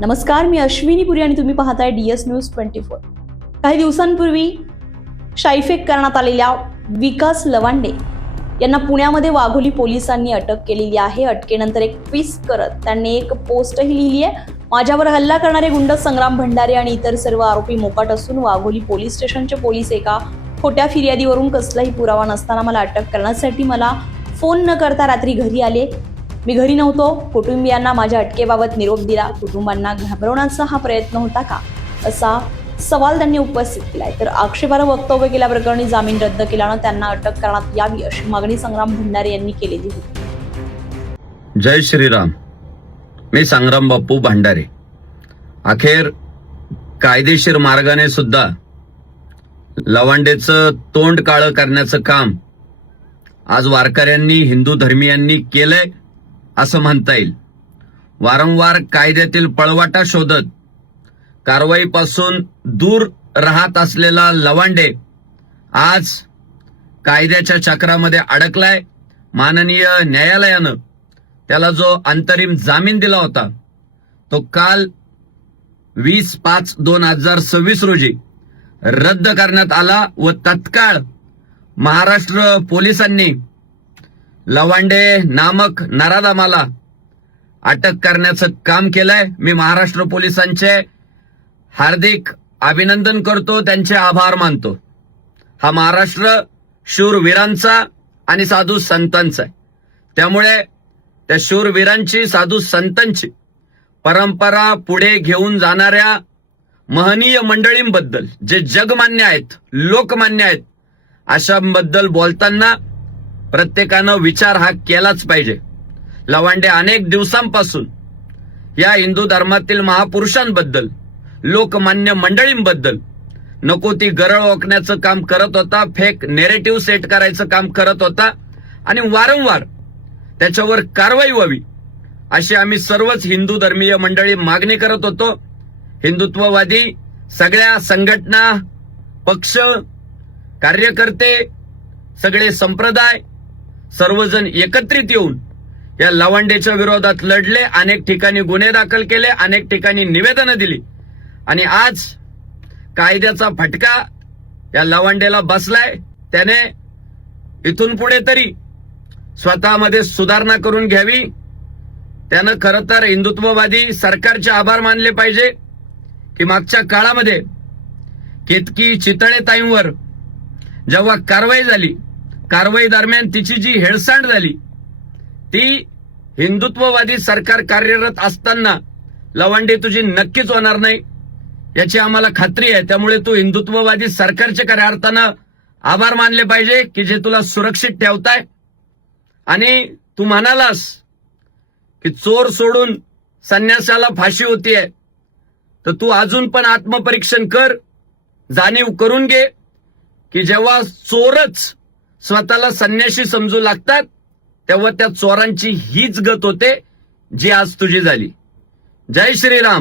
नमस्कार, मी अश्विनी पुरी आणि तुम्ही पाहताय DS न्यूज 24। काही दिवसांपूर्वी शाईफेक करण्यात आलेल्या विकास लवांडे यांना पुण्यामध्ये वाघोली पोलिसांनी अटक केलेली आहे। अटकेनंतर एक ट्विस्ट करत त्यांनी एक पोस्टही लिहिली आहे। माझ्यावर हल्ला करणारे गुंड संग्राम भंडारे आणि इतर सर्व आरोपी मोकाट असून वाघोली पोलीस स्टेशनचे पोलीस एका खोट्या फिर्यादीवरून कसलाही पुरावा नसताना मला अटक करण्यासाठी मला फोन न करता रात्री घरी आले। मी घरी नव्हतो। कुटुंबियांना माझ्या अटकेबाबत निरोप दिला। कुटुंबांना घाबरवण्याचा हा प्रयत्न होता का, असा सवाल त्यांनी उपस्थित केलाय। तर आक्षेपार्ह वक्तव्य केल्याप्रकरणी जामीन रद्द केल्यानं त्यांना अटक करण्यात यावी अशी मागणी संग्राम भंडारे यांनी केलेली होती। जय श्रीराम। मी संग्राम बापू भंडारे। अखेर कायदेशीर मार्गाने सुद्धा लवांडेचं तोंड काळं करण्याचं काम आज वारकऱ्यांनी, हिंदू धर्मीयांनी केलंय असं म्हणता येईल। वारंवार कायद्यातील पळवाटा शोधत कारवाईपासून दूर राहत असलेला लवांडे आज कायद्याच्या चक्रामध्ये अडकलाय। माननीय न्यायालयानं त्याला जो अंतरिम जामीन दिला होता तो काल 20/5/2026 रोजी रद्द करण्यात आला व तत्काळ महाराष्ट्र पोलिसांनी लवांडे नामक नराधमाला अटक करण्याचं काम केलंय। मी महाराष्ट्र पोलिसांचे हार्दिक अभिनंदन करतो, त्यांचे आभार मानतो। हा महाराष्ट्र शूरवीरांचा आणि साधू संतांचा आहे। त्यामुळे त्या शूरवीरांची, साधू संतांची परंपरा पुढे घेऊन जाणाऱ्या महनीय मंडळींबद्दल, जे जगमान्य आहेत, लोकमान्य आहेत, अशांबद्दल बोलताना प्रत्येकानं विचार हा केलाच पाहिजे। लवांडे अनेक दिवसांपासून या हिंदू धर्मातील महापुरुषांबद्दल, लोकमान्य मंडळींबद्दल नको ती गरळ ओकण्याचं काम करत होता, फेक नेरेटिव्ह सेट करायचं काम करत होता आणि वारंवार त्याच्यावर कारवाई व्हावी अशी आम्ही सर्वच हिंदू धर्मीय मंडळी मागणी करत होतो। हिंदुत्ववादी सगळ्या संघटना, पक्ष, कार्यकर्ते, सगळे संप्रदाय, सर्वजण एकत्रित येऊन या लवांडेच्या विरोधात लढले। अनेक ठिकाणी गुन्हे दाखल केले, अनेक ठिकाणी निवेदनं दिली आणि आज कायद्याचा फटका या लवांडेला बसलाय। त्याने इथून पुढे तरी स्वतःमध्ये सुधारणा करून घ्यावी। त्यानं खरं तर हिंदुत्ववादी सरकारचे आभार मानले पाहिजे की मागच्या काळामध्ये केतकी चितळे ताईंवर जेव्हा कारवाई झाली, कारवाई दरम्यान तिची जी हेळसांड झाली ती हिंदुत्ववादी सरकार कार्यरत असताना लवांडे तुझी नक्कीच होणार नाही याची आम्हाला खात्री आहे। त्यामुळे तू हिंदुत्ववादी सरकारचे खऱ्या अर्थानं आभार मानले पाहिजे की जे तुला सुरक्षित ठेवताय। आणि तू म्हणालास की चोर सोडून संन्यासाला फाशी होतीये, तर तू अजून पण आत्मपरीक्षण कर, जाणीव करून घे की जेव्हा चोरच स्वतःला संन्याशी समजू लागतात तेव्हा त्या चोरांची हीच गत होते जी आज तुझी झाली। जय श्रीराम।